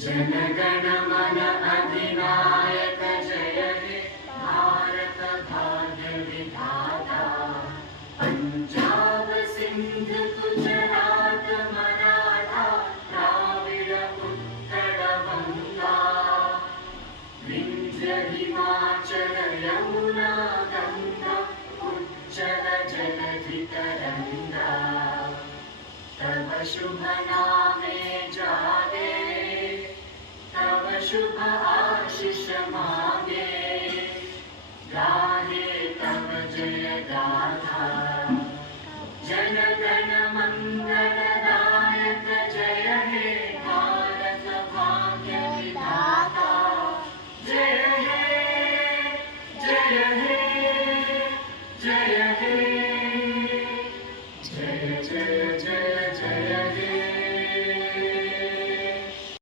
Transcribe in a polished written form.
जनगण मन अधिनायक जय हे भारत भाग्य विधाता। पंजाब सिंध गुजरात मराठा द्राविड़ उत्कल बंगा। विंध्य हिमाचल यमुना गंगा उच्चल जलधि तरंगा। तव शुभ नामे जागे तव शुभ